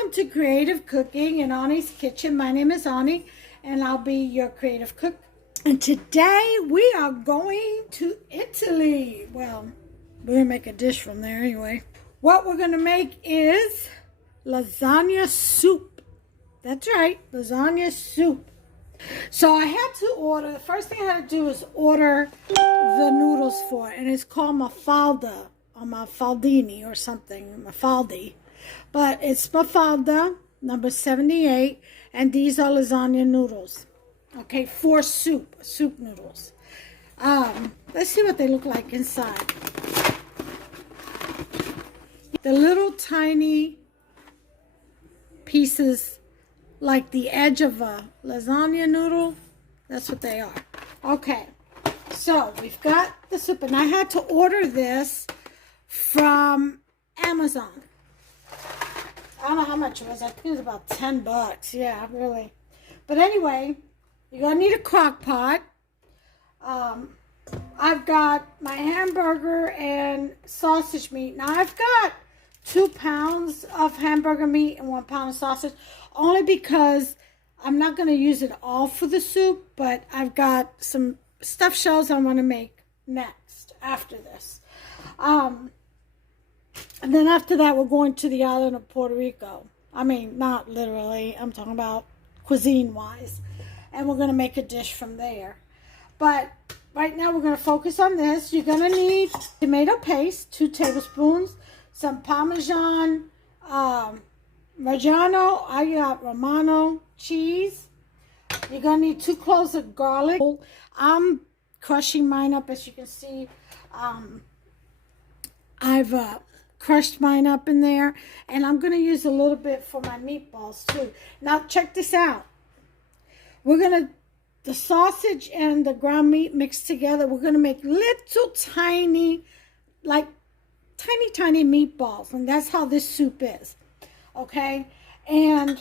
welcome to Creative Cooking in Ani's Kitchen. My name is Ani, and I'll be your creative cook. And today we are going to Italy. Well, we're going to make a dish from there anyway. What we're going to make is lasagna soup. That's right, lasagna soup. So I had to order, the first thing I had to do is order the noodles for it. And it's called Mafalda, or Mafaldini or something, Mafaldi. But it's Mafalda, number 78, and these are lasagna noodles. Okay, for soup noodles. Let's see what they look like inside. The little tiny pieces, like the edge of a lasagna noodle, that's what they are. Okay, so we've got the soup, and I had to order this from Amazon. I don't know how much it was. I think it was about 10 bucks. Yeah, really. But anyway, you're going to need a crock pot. I've got my hamburger and sausage meat. Now, I've got 2 pounds of hamburger meat and 1 pound of sausage, only because I'm not going to use it all for the soup, but I've got some stuffed shells I want to make next after this. And then after that, we're going to the island of Puerto Rico. I mean, not literally. I'm talking about cuisine-wise. And we're going to make a dish from there. But right now, we're going to focus on this. You're going to need tomato paste, 2 tablespoons, some Parmesan, Reggiano, I got Romano cheese. You're going to need 2 cloves of garlic. I'm crushing mine up, as you can see. I've crushed mine up in there, and I'm going to use a little bit for my meatballs too. Now check this out. We're going to, the sausage and the ground meat mixed together, we're going to make little tiny, like tiny meatballs, and that's how this soup is. Okay, and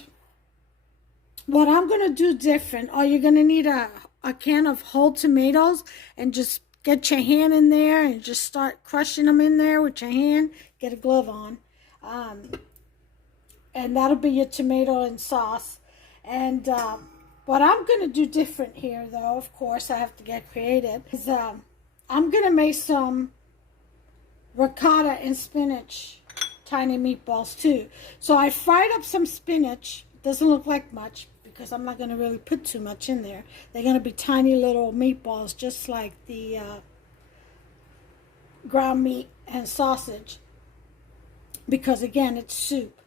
what I'm going to do different, you're going to need a can of whole tomatoes, and just get your hand in there and just start crushing them in there with your hand. Get a glove on. And that'll be your tomato and sauce. And what I'm going to do different here, though, of course, I have to get creative, is I'm going to make some ricotta and spinach tiny meatballs, too. So I fried up some spinach. Doesn't look like much, because I'm not going to really put too much in there. They're going to be tiny little meatballs, just like the ground meat and sausage, because again, it's soup.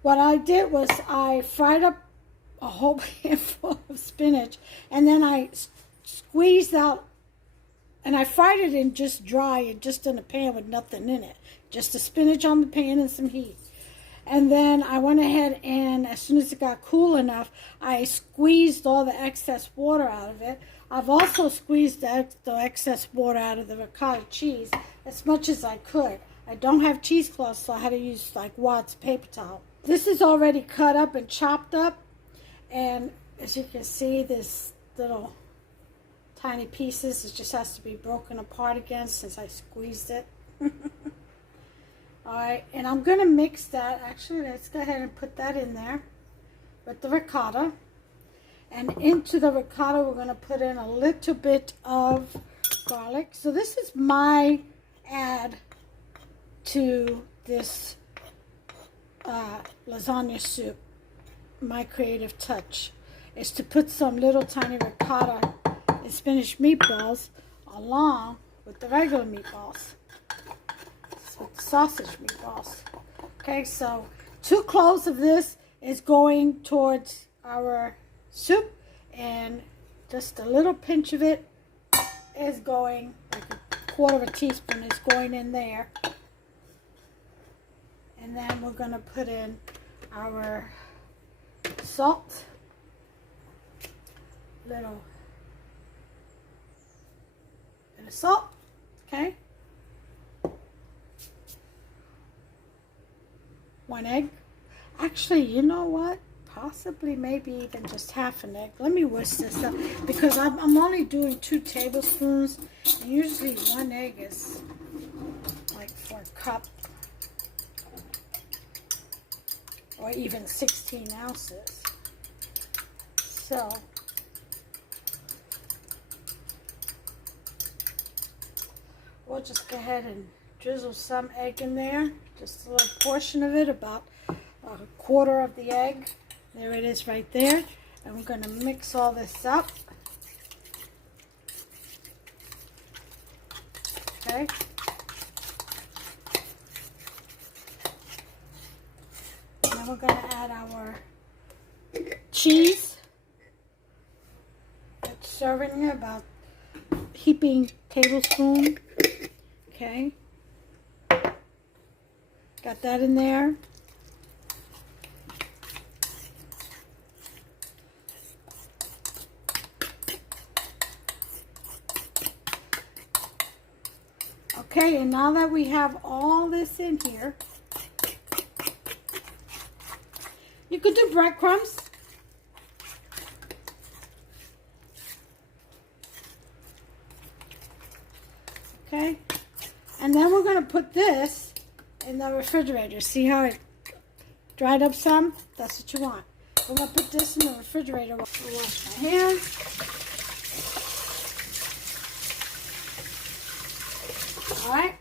What I did was I fried up a whole handful of spinach, and then I squeezed out, and I fried it in just dry and just in a pan with nothing in it, just the spinach on the pan and some heat. And then I went ahead, and as soon as it got cool enough, I squeezed all the excess water out of it. I've also squeezed the excess water out of the ricotta cheese as much as I could. I don't have cheesecloth, so I had to use like Watt's paper towel. This is already cut up and chopped up, and as you can see, this little tiny pieces, it just has to be broken apart again since I squeezed it. Alright, and I'm going to mix that. Actually, let's go ahead and put that in there with the ricotta. And into the ricotta, we're going to put in a little bit of garlic. So this is my add to this lasagna soup. My creative touch is to put some little tiny ricotta and spinach meatballs along with the regular meatballs. With the sausage meatballs. Okay, so 2 cloves of this is going towards our soup, and just a little pinch of it is going, like a 1/4 teaspoon is going in there. And then we're going to put in our salt, little bit of salt, okay. 1 egg. Actually, you know what? Possibly, maybe even just half an egg. Let me whisk this up, because I'm only doing 2 tablespoons. And usually 1 egg is like for a cup or even 16 ounces. So we'll just go ahead and drizzle some egg in there, just a little portion of it, about a quarter of the egg. There it is right there. And we're going to mix all this up. Okay. And then we're going to add our cheese. It's serving about heaping tablespoon. Okay. Got that in there. Okay, and now that we have all this in here, you could do breadcrumbs. Okay, and then we're going to put this in the refrigerator. See how it dried up some? That's what you want. We're going to put this in the refrigerator. I'll wash my hands. All right.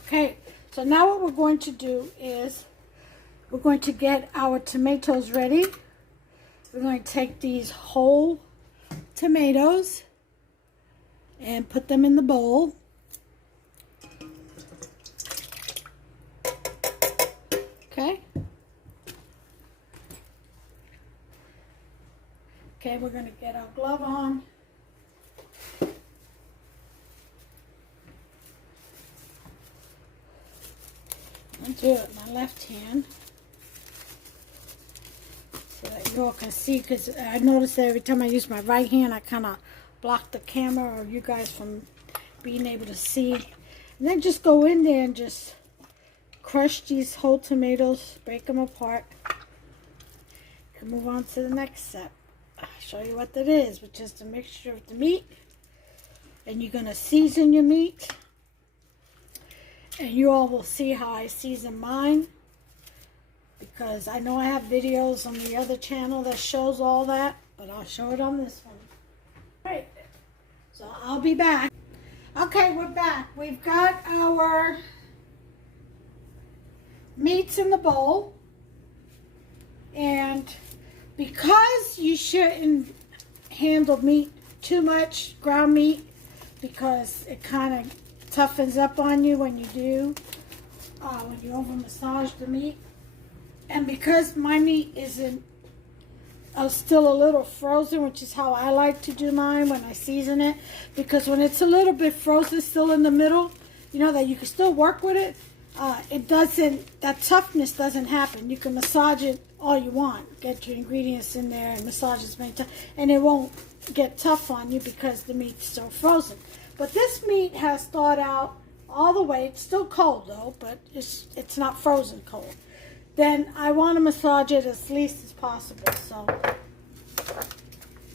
Okay, so now what we're going to do is we're going to get our tomatoes ready. We're going to take these whole tomatoes and put them in the bowl. Okay. Okay, we're going to get our glove on. I'll do it with my left hand so that you all can see, because I notice that every time I use my right hand I kind of block the camera or you guys from being able to see. And then just go in there and just crush these whole tomatoes, break them apart, and move on to the next step. I'll show you what that is, which is the mixture of the meat. And you're going to season your meat. And you all will see how I season mine, because I know I have videos on the other channel that shows all that, but I'll show it on this one. All right, so I'll be back. Okay, we're back. We've got our meats in the bowl, and because you shouldn't handle meat too much, ground meat, because it kind of toughens up on you when you do, when you over massage the meat. And because my meat isn't still a little frozen, which is how I like to do mine when I season it, because when it's a little bit frozen still in the middle, you know that you can still work with it, that toughness doesn't happen. You can massage it all you want, get your ingredients in there and massage it as many times, and it won't get tough on you because the meat's still frozen. But this meat has thawed out all the way. It's still cold though, but it's not frozen cold. Then I want to massage it as least as possible. So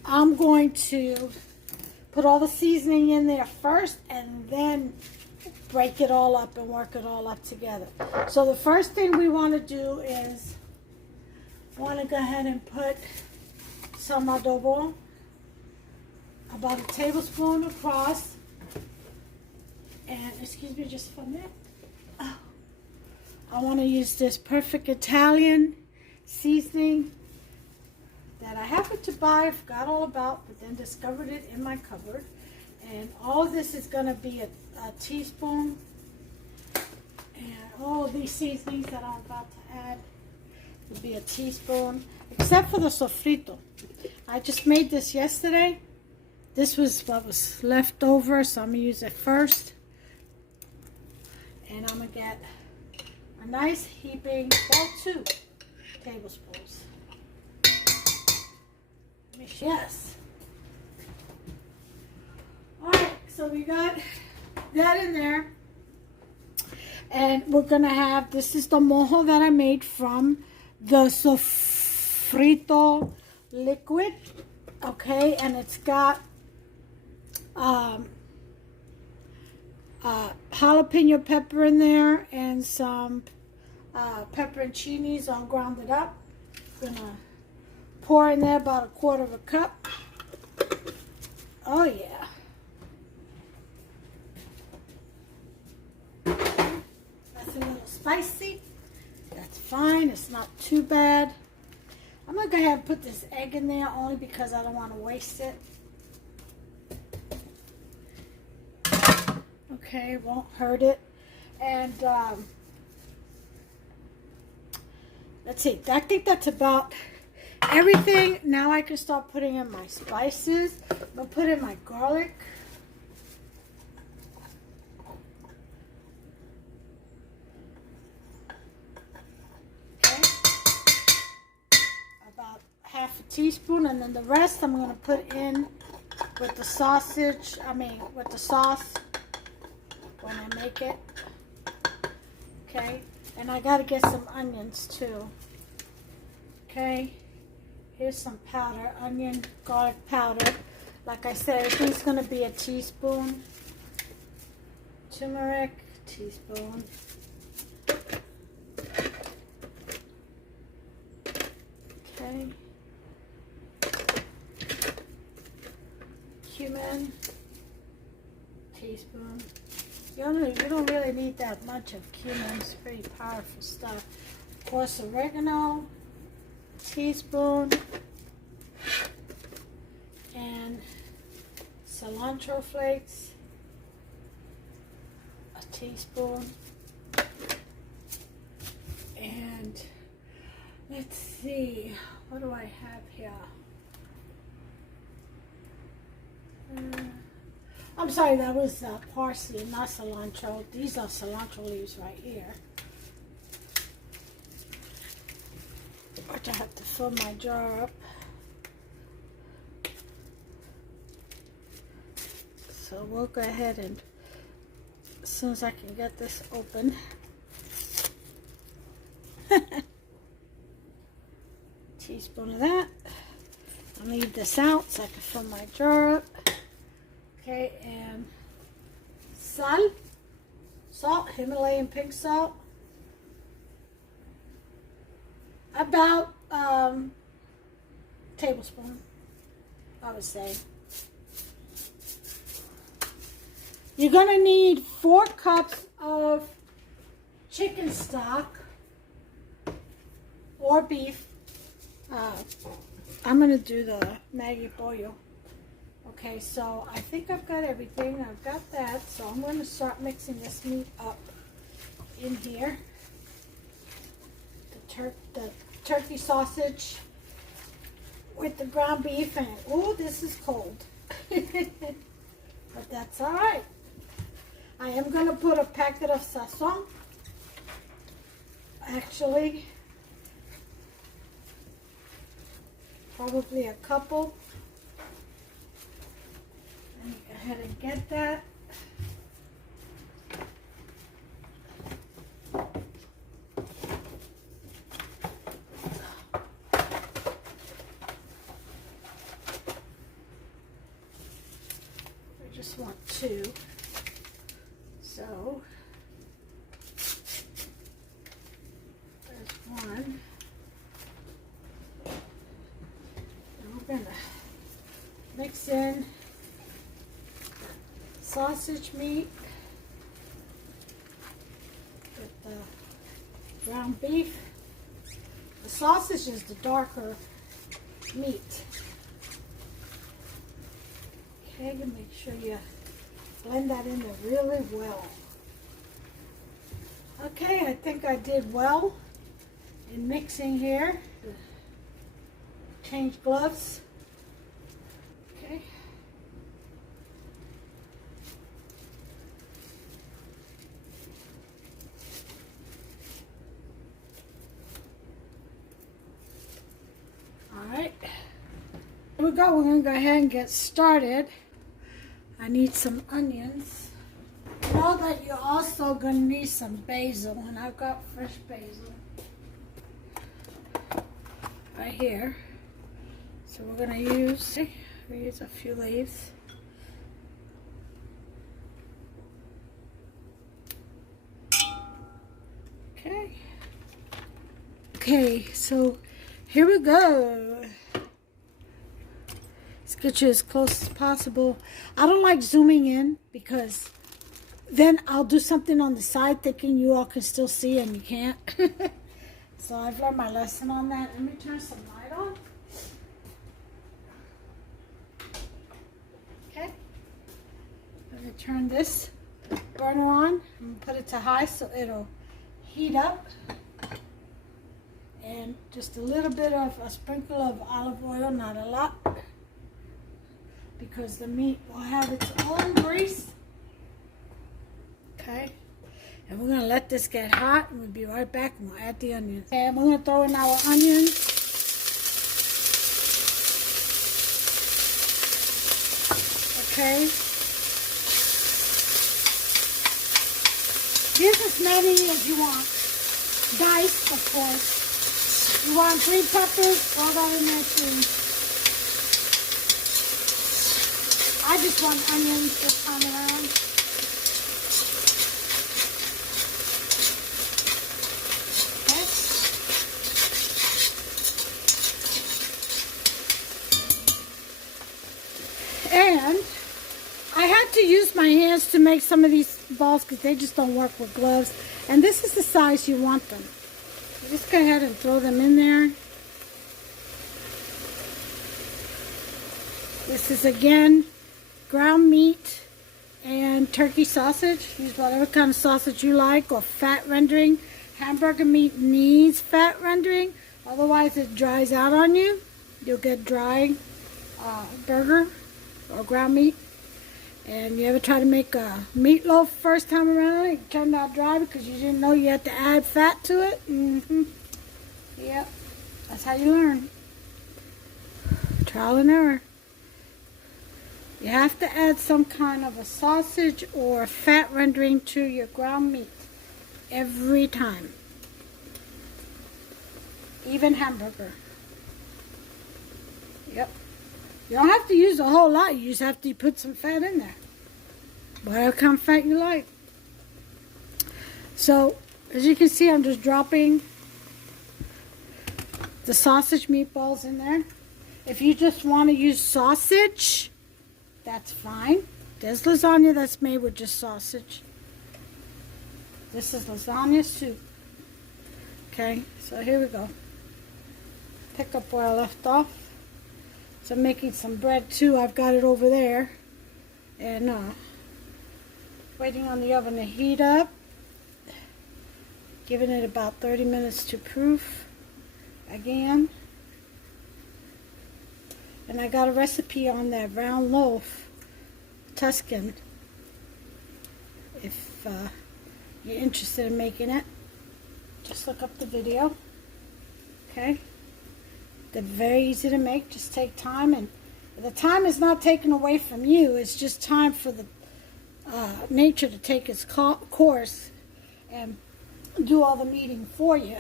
I'm going to put all the seasoning in there first and then break it all up and work it all up together. So the first thing we want to do is go ahead and put some adobo, about a tablespoon across. And excuse me just for a minute. Oh, I want to use this Perfect Italian seasoning that I happened to buy, I forgot all about, but then discovered it in my cupboard. And all of this is going to be a teaspoon. And all of these seasonings that I'm about to add will be a teaspoon, except for the sofrito. I just made this yesterday. This was what was left over, so I'm going to use it first. And I'm going to get a nice heaping, well, 2 tablespoons. Yes. Alright, so we got that in there. And we're going to have, this is the mojo that I made from the sofrito liquid. Okay, and it's got jalapeno pepper in there and some pepperoncinis all grounded up. Gonna pour in there about 1/4 cup. Oh yeah. That's a little spicy. That's fine. It's not too bad. I'm gonna go ahead and put this egg in there only because I don't want to waste it. Okay, won't hurt it. And let's see. I think that's about everything. Now I can start putting in my spices. I'm gonna put in my garlic. Okay. About 1/2 teaspoon, and then the rest I'm gonna put in with the sausage. With the sauce when I make it. Okay. And I gotta get some onions too. Okay. Here's some powder, onion, garlic powder. Like I said, everything's going to be a teaspoon. Turmeric, teaspoon. Okay. Cumin, teaspoon. You don't really need that much of cumin. It's pretty powerful stuff. Of course, oregano, teaspoon, and cilantro flakes, a teaspoon, and let's see, what do I have here? I'm sorry, that was parsley, not cilantro. These are cilantro leaves right here. Which I have to fill my jar up. So we'll go ahead and, as soon as I can get this open. Teaspoon of that. I'll leave this out so I can fill my jar up. Okay, and salt, Himalayan pink salt. About tablespoon, I would say. You're gonna need 4 cups of chicken stock or beef. I'm gonna do the Maggi pollo. Okay, so I think I've got everything. I've got that, so I'm gonna start mixing this meat up in here. The turkey sausage with the ground beef, and oh, this is cold. But that's all right. I am going to put a packet of sazon. Actually, probably a couple. Let me go ahead and get that. Want 2, so there's 1, and we're gonna mix in sausage meat with the ground beef. The sausage is the darker meat. Okay, and make sure you blend that in there really well. Okay, I think I did well in mixing here. Change gloves. Okay. All right. Here we go. We're going to go ahead and get started. I need some onions. Know that you're also going to need some basil, and I've got fresh basil right here. So we're going to use a few leaves. Okay, so here we go. Let's get you as close as possible. I don't like zooming in because then I'll do something on the side thinking you all can still see and you can't. So I've learned my lesson on that. Let me turn some light on. Okay. I'm going to turn this burner on and put it to high so it'll heat up. And just a little bit of a sprinkle of olive oil, not a lot, because the meat will have its own grease. Okay, and we're gonna let this get hot, and we'll be right back, and we'll add the onions. And we're gonna throw in our onions. Okay. Use as many as you want. Diced, of course. You want 3 peppers, throw that in there too. I just want onions this time around. Okay. And I had to use my hands to make some of these balls because they just don't work with gloves. And this is the size you want them. Just go ahead and throw them in there. This is again ground meat and turkey sausage. Use whatever kind of sausage you like, or fat rendering. Hamburger meat needs fat rendering, otherwise it dries out on you. You'll get dry burger or ground meat. And you ever try to make a meatloaf first time around, it turned out dry because you didn't know you had to add fat to it? Yep, that's how you learn. Trial and error. You have to add some kind of a sausage or fat rendering to your ground meat every time. Even hamburger. Yep. You don't have to use a whole lot. You just have to put some fat in there. Whatever kind of fat you like. So, as you can see, I'm just dropping the sausage meatballs in there. If you just want to use sausage, that's fine. There's lasagna that's made with just sausage. This is lasagna soup. Okay, so here we go. Pick up where I left off. So I'm making some bread too. I've got it over there. And waiting on the oven to heat up. Giving it about 30 minutes to proof. Again. And I got a recipe on that round loaf. Tuscan. If you're interested in making it, just look up the video. Okay. They're very easy to make. Just take time, and the time is not taken away from you. It's just time for the nature to take its course and do all the kneading for you.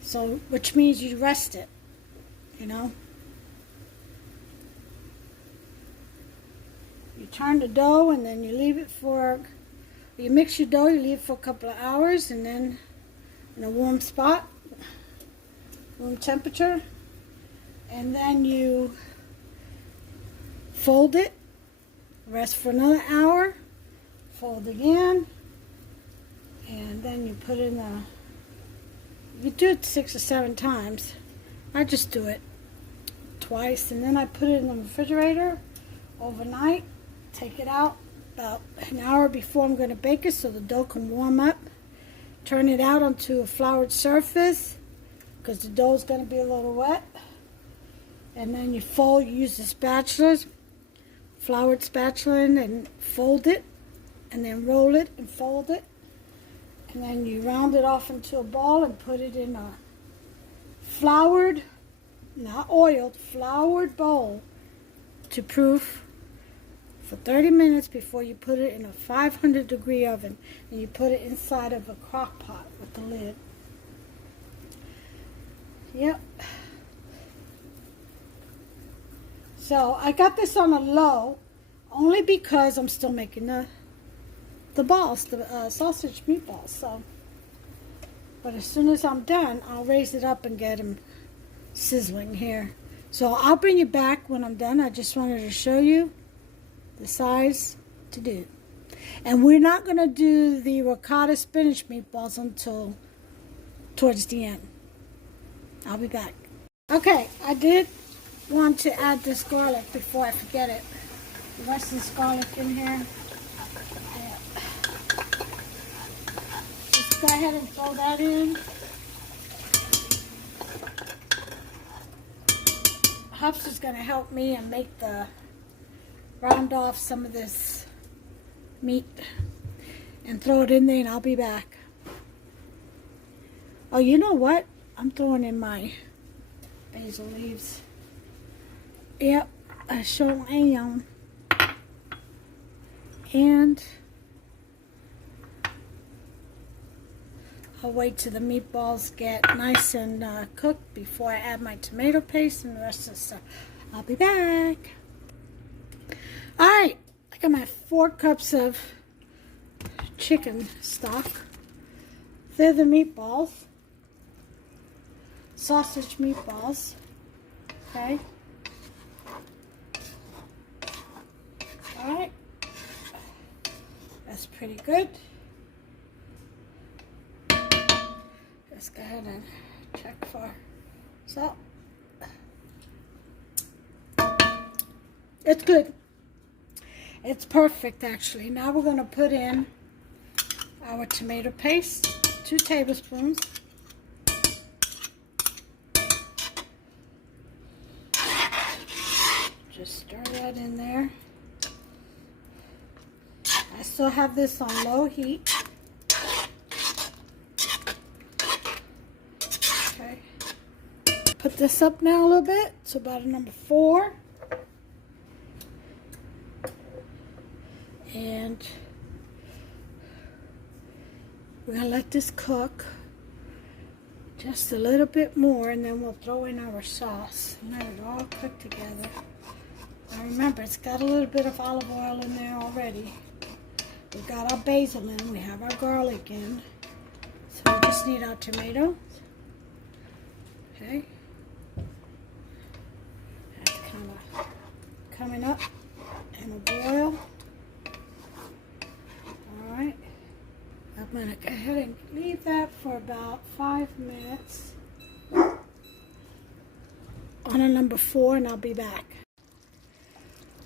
So, which means you rest it, you know. You turn the dough, and then you leave it for, you mix your dough, you leave it for a couple of hours, and then in a warm spot, room temperature, and then you fold it, rest for another hour, fold again, and then you put in the, you do it 6 or 7 times. I just do it twice, and then I put it in the refrigerator overnight, take it out about an hour before I'm going to bake it so the dough can warm up, turn it out onto a floured surface, because the dough is going to be a little wet. And then you fold, use the spatulas, floured spatula, and fold it, and then roll it and fold it. And then you round it off into a ball and put it in a floured, not oiled, floured bowl to proof for 30 minutes before you put it in a 500-degree oven. And you put it inside of a crock pot with the lid. Yep. So I got this on a low only because I'm still making the balls, the sausage meatballs. So But as soon as I'm done, I'll raise it up and get them sizzling here. So I'll bring you back when I'm done. I just wanted to show you the size to do. And we're not going to do the ricotta spinach meatballs until towards the end. I'll be back. Okay, I did want to add this garlic before I forget it. The rest of this garlic in here. Just go ahead and throw that in. Hups is going to help me and make the round off some of this meat and throw it in there, and I'll be back. Oh, you know what? I'm throwing in my basil leaves. Yep, I sure am. And I'll wait till the meatballs get nice and cooked before I add my tomato paste and the rest of the stuff. I'll be back. Alright, I got my 4 cups of chicken stock. They're the meatballs. Sausage meatballs. Okay. Alright. That's pretty good. Let's go ahead and check for salt. It's good. It's perfect, actually. Now we're going to put in our tomato paste, 2 tablespoons. Just stir that in there. I still have this on low heat. Okay. Put this up now a little bit. It's about a number 4. And we're going to let this cook just a little bit more, and then we'll throw in our sauce and let it all cook together. Now remember, it's got a little bit of olive oil in there already. We've got our basil in, we have our garlic in. So we just need our tomatoes. Okay. That's kind of coming up in a boil. Alright. I'm going to go ahead and leave that for about 5 minutes on a number 4, and I'll be back.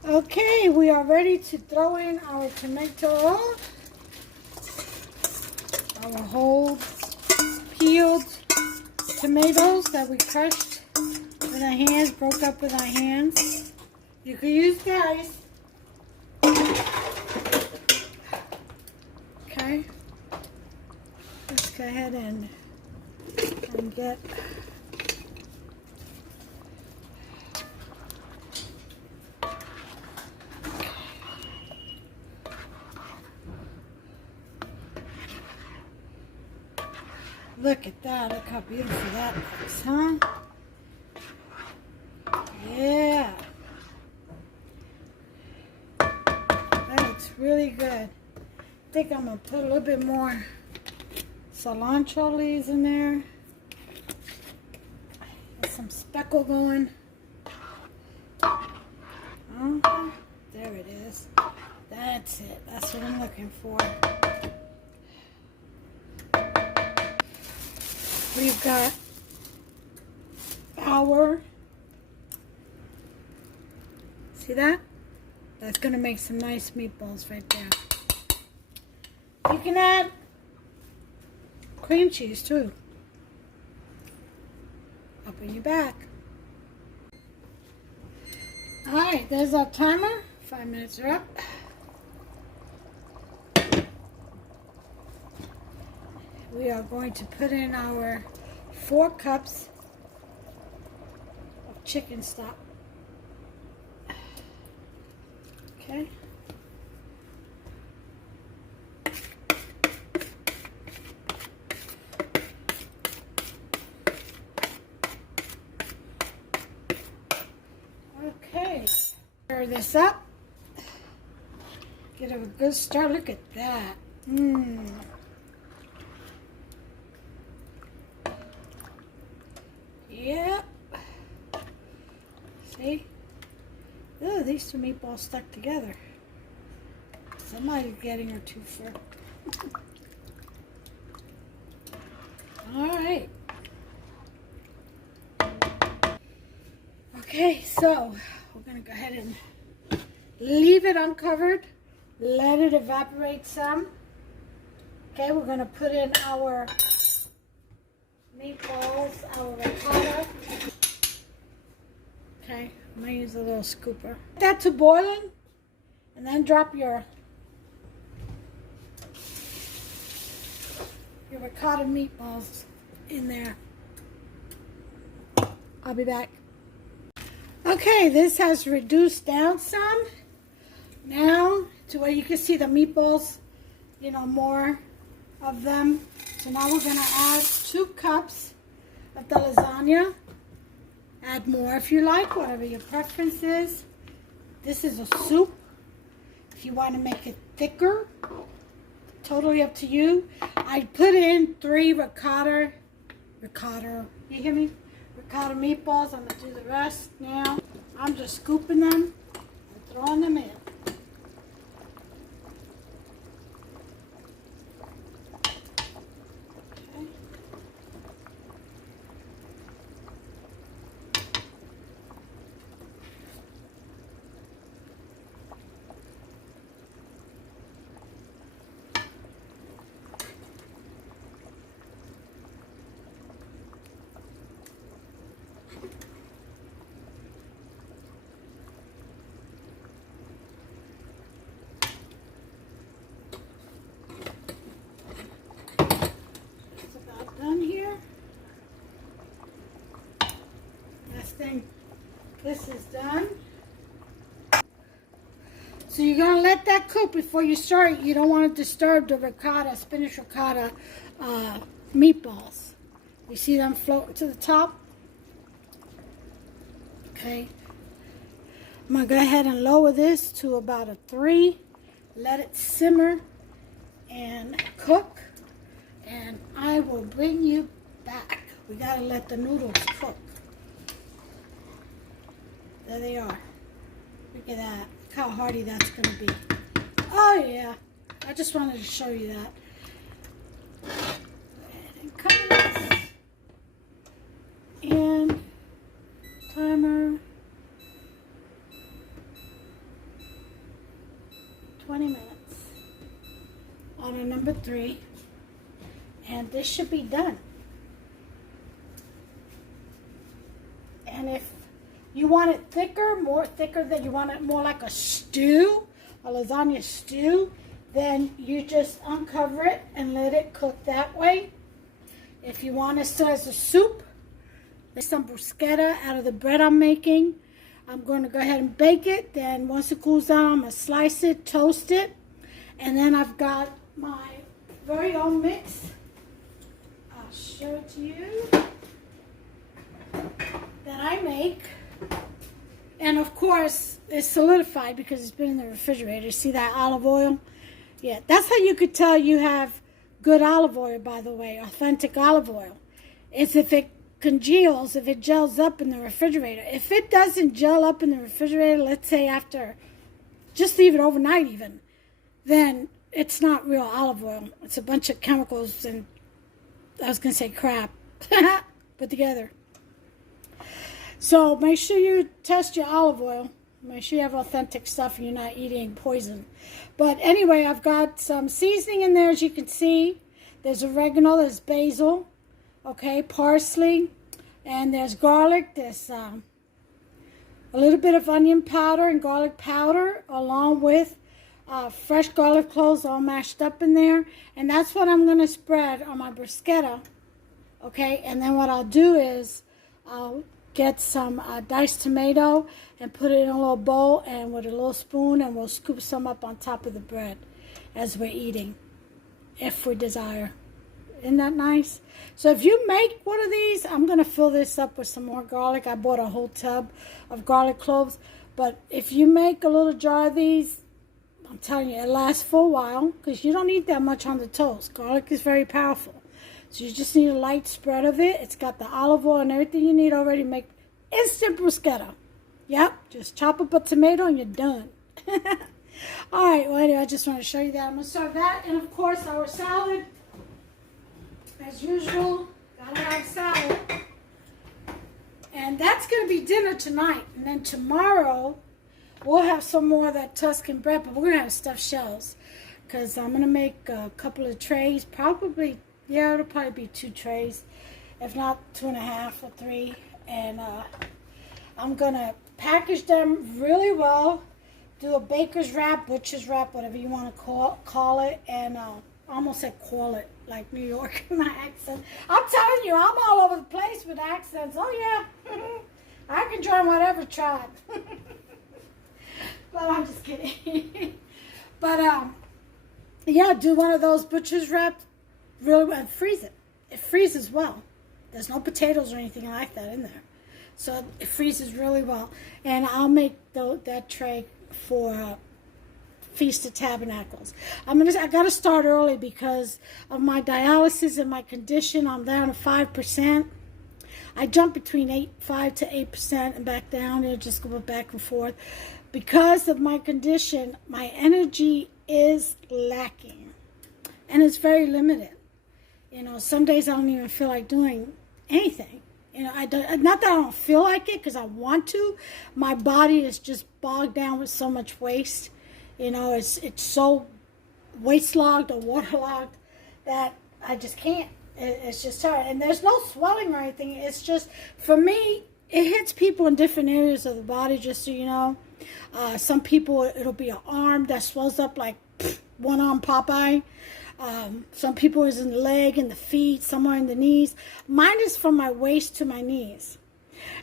Okay, we are ready to throw in our tomato, our whole peeled tomatoes that we crushed with our hands, broke up with our hands. You can use dice. Okay, let's go ahead and get look at that. Look how beautiful that looks, huh? Yeah. That looks really good. I think I'm going to put a little bit more cilantro leaves in there. Get some speckle going. There it is. That's it. That's what I'm looking for. We've got our, see that? That's going to make some nice meatballs right there. You can add cream cheese too. I'll bring you back. Alright, there's our timer. 5 minutes are up. We are going to put in our 4 cups of chicken stock. Okay. Okay. Stir this up. Get a good start. Look at that. See? Oh, these two meatballs stuck together. Somebody's getting her twofer. Alright. Okay, so we're going to go ahead and leave it uncovered. Let it evaporate some. Okay, we're going to put in our meatballs, our ricotta. Okay, I'm going to use a little scooper. Get that to boiling, and then drop your ricotta meatballs in there. I'll be back. Okay, this has reduced down some now to where you can see the meatballs, you know, more of them. So now we're going to add 2 cups of the lasagna. Add more if you like, whatever your preference is. This is a soup. If you want to make it thicker, totally up to you. I put in 3 ricotta, you hear me? Ricotta meatballs. I'm going to do the rest now. I'm just scooping them and throwing them in. This is done. So you're going to let that cook before you start. You don't want to disturb the ricotta, spinach ricotta meatballs. You see them floating to the top? Okay. I'm going to go ahead and lower this to about a 3. Let it simmer and cook. And I will bring you back. We got to let the noodles cook. There they are. Look at that. Look how hearty that's going to be. Oh, yeah. I just wanted to show you that. And cover this. And timer. 20 minutes. On a number 3. And this should be done. And if you want it thicker, more thicker than you want it more like a stew, a lasagna stew, then you just uncover it and let it cook that way. If you want it still as a soup, there's some bruschetta out of the bread I'm making. I'm going to go ahead and bake it. Then once it cools down, I'm going to slice it, toast it. And then I've got my very own mix. I'll show it to you. That I make. And of course, it's solidified because it's been in the refrigerator. See that olive oil? Yeah, that's how you could tell you have good olive oil, by the way, authentic olive oil. It's if it congeals, if it gels up in the refrigerator. If it doesn't gel up in the refrigerator, let's say after, just leave it overnight even, then it's not real olive oil. It's a bunch of chemicals and, I was going to say crap, put together. So make sure you test your olive oil. Make sure you have authentic stuff and you're not eating poison. But anyway, I've got some seasoning in there, as you can see. There's oregano, there's basil, okay, parsley, and there's garlic. There's a little bit of onion powder and garlic powder, along with fresh garlic cloves all mashed up in there. And that's what I'm going to spread on my bruschetta, okay? And then what I'll do is I'll get some diced tomato and put it in a little bowl and with a little spoon, and we'll scoop some up on top of the bread as we're eating, if we desire. Isn't that nice? So if you make one of these, I'm going to fill this up with some more garlic. I bought a whole tub of garlic cloves. But if you make a little jar of these, I'm telling you, it lasts for a while because you don't need that much on the toast. Garlic is very powerful. So you just need a light spread of it. It's got the olive oil and everything you need already to make instant bruschetta. Yep, just chop up a tomato and you're done. All right, well, anyway, I just want to show you that. I'm going to serve that. And, of course, our salad, as usual, got to have salad. And that's going to be dinner tonight. And then tomorrow, we'll have some more of that Tuscan bread, but we're going to have stuffed shells. Because I'm going to make a couple of trays. Probably, yeah, it'll probably be 2 trays. If not 2.5 or 3. And I'm going to package them really well. Do a baker's wrap, butcher's wrap, whatever you want to call it. And I almost said call it, like New York in my accent. I'm telling you, I'm all over the place with accents. Oh, yeah. I can join whatever tribe. But I'm just kidding. But, yeah, do one of those butcher's wraps really well and freeze it. It freezes well. There's no potatoes or anything like that in there. So it freezes really well. And I'll make that tray for Feast of Tabernacles. I got to start early because of my dialysis and my condition. I'm down to 5%. I jump between 5 to 8% and back down. It'll just go back and forth. Because of my condition, my energy is lacking. And it's very limited. You know, some days I don't even feel like doing anything. You know, not that I don't feel like it because I want to. My body is just bogged down with so much waste. You know, it's so waste-logged or waterlogged that I just can't. It's just hard. And there's no swelling or anything. It's just, for me, it hits people in different areas of the body, just so you know. Some people, it'll be an arm that swells up like one-arm Popeye. Some people is in the leg and the feet, somewhere in the knees. Mine is from my waist to my knees.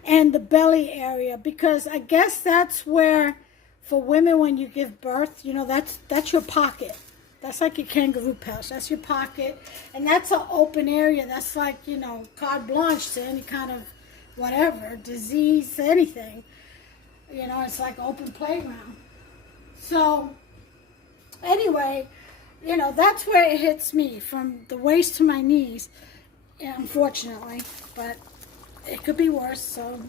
And the belly area, because I guess that's where, for women when you give birth, you know, that's your pocket. That's like your kangaroo pouch. That's your pocket. And that's an open area. That's like, you know, carte blanche to any kind of whatever, disease, anything. You know, it's like open playground. So, anyway, you know, that's where it hits me, from the waist to my knees, unfortunately. But it could be worse, so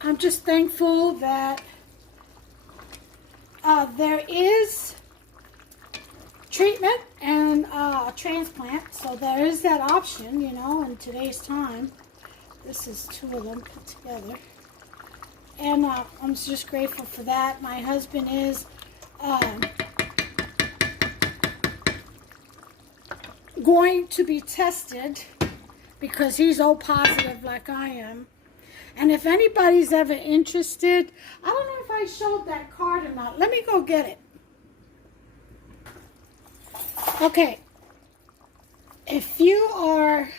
I'm just thankful that there is treatment and transplant. So there is that option, you know, in today's time. This is 2 of them put together. And I'm just grateful for that. My husband is going to be tested because he's O positive like I am. And if anybody's ever interested, I don't know if I showed that card or not. Let me go get it. Okay. If you are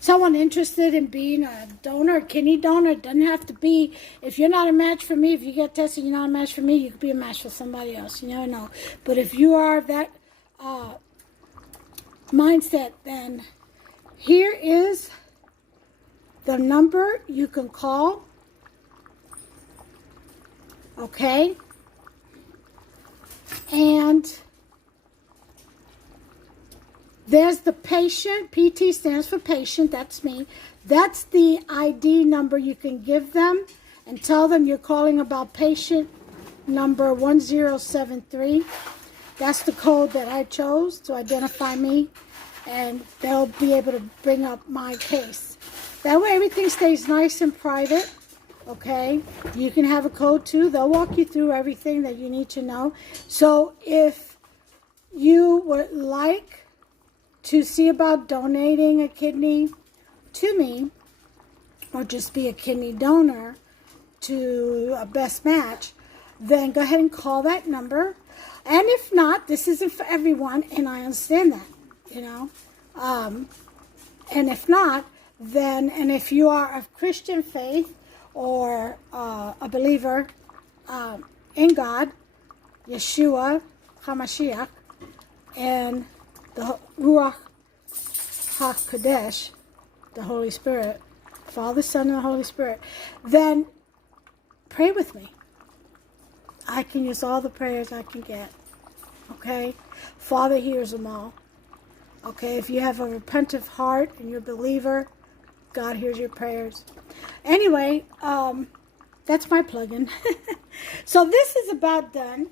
someone interested in being a donor, a kidney donor, it doesn't have to be, if you're not a match for me, if you get tested, you're not a match for me, you could be a match for somebody else. You never know. But if you are of that mindset, then here is the number you can call. Okay? And there's the patient. PT stands for patient. That's me. That's the ID number you can give them and tell them you're calling about patient number 1073. That's the code that I chose to identify me, and they'll be able to bring up my case. That way everything stays nice and private. Okay? You can have a code too. They'll walk you through everything that you need to know. So if you would like to see about donating a kidney to me, or just be a kidney donor to a best match, then go ahead and call that number. And if not, this isn't for everyone, and I understand that, you know. And if not, then, and if you are of Christian faith or a believer in God, Yeshua HaMashiach, and the Ruach HaKodesh, the Holy Spirit, Father, Son, and the Holy Spirit, then pray with me. I can use all the prayers I can get. Okay? Father hears them all. Okay? If you have a repentant heart and you're a believer, God hears your prayers. Anyway, that's my plug-in. So this is about done.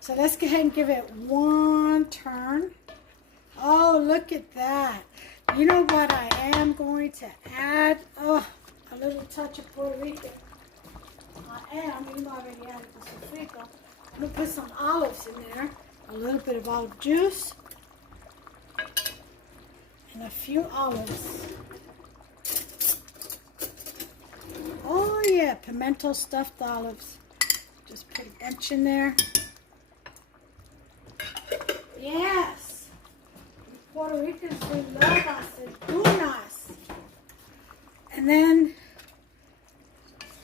So let's go ahead and give it one turn. Oh, look at that. You know what I am going to add? Oh, a little touch of Puerto Rican. I am, even though I already added the sofrito. I'm going to put some olives in there. A little bit of olive juice. And a few olives. Oh yeah, pimento stuffed olives. Just put a bunch in there. Yes. Puerto Ricans, we love aceitunas. And then,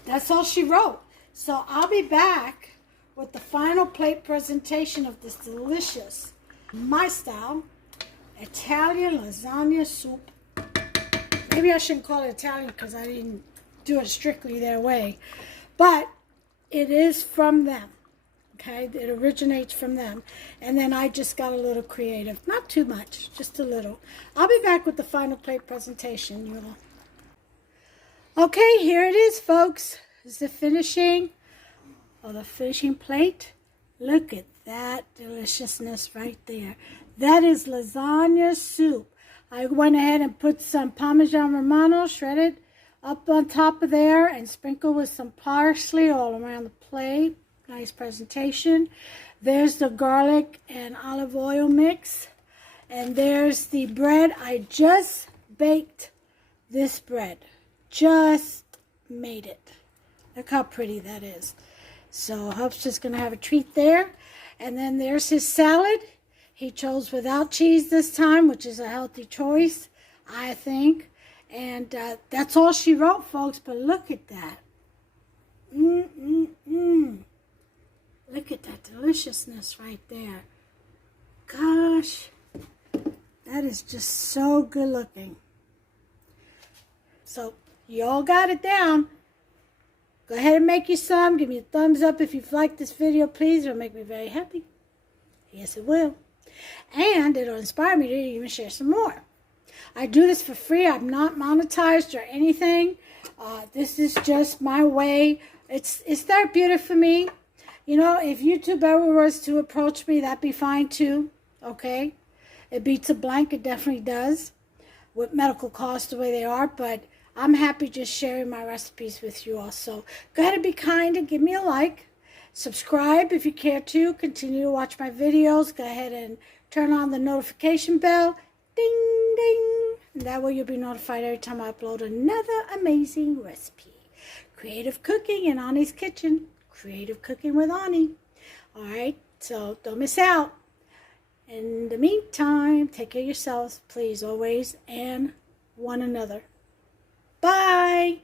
that's all she wrote. So I'll be back with the final plate presentation of this delicious, my style, Italian lasagna soup. Maybe I shouldn't call it Italian because I didn't do it strictly their way. But it is from them. Okay, it originates from them. And then I just got a little creative. Not too much, just a little. I'll be back with the final plate presentation, you all. Okay, here it is, folks. This is the finishing plate. Look at that deliciousness right there. That is lasagna soup. I went ahead and put some Parmesan Romano shredded up on top of there and sprinkled with some parsley all around the plate. Nice presentation. There's the garlic and olive oil mix. And there's the bread. I just baked this bread. Just made it. Look how pretty that is. So Hope's just going to have a treat there. And then there's his salad. He chose without cheese this time, which is a healthy choice, I think. And that's all she wrote, folks. But look at that. Look at that deliciousness right there. Gosh, that is just so good looking. So, you all got it down. Go ahead and make you some. Give me a thumbs up if you've liked this video, please. It'll make me very happy. Yes, it will. And it'll inspire me to even share some more. I do this for free. I'm not monetized or anything. This is just my way. It's therapeutic for me. You know, if YouTube ever was to approach me, that'd be fine too. Okay? It beats a blank. It definitely does. With medical costs the way they are. But I'm happy just sharing my recipes with you all. So go ahead and be kind and give me a like. Subscribe if you care to. Continue to watch my videos. Go ahead and turn on the notification bell. Ding, ding. And that way you'll be notified every time I upload another amazing recipe. Creative cooking in Ani's kitchen. Creative cooking with Ani. Alright, so don't miss out. In the meantime, take care of yourselves, please, always, and one another. Bye!